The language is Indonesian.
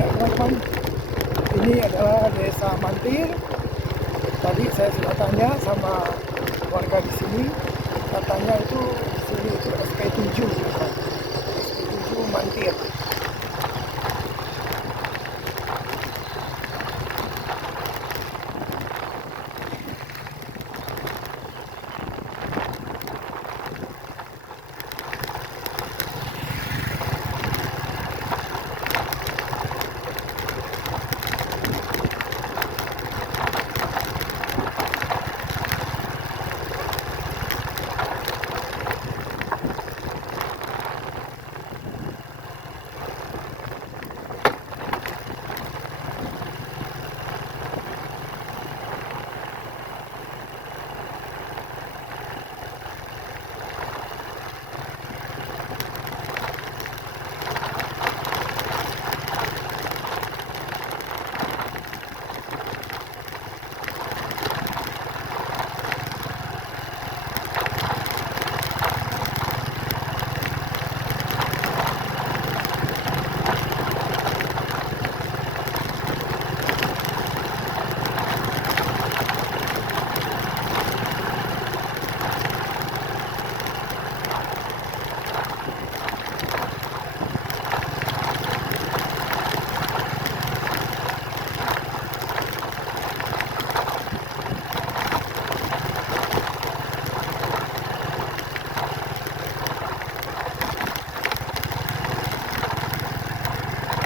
Ya teman-teman, ini adalah desa Mantir. Tadi saya sudah tanya sama warga di sini, katanya itu di sini itu SP7, SP7 Mantir.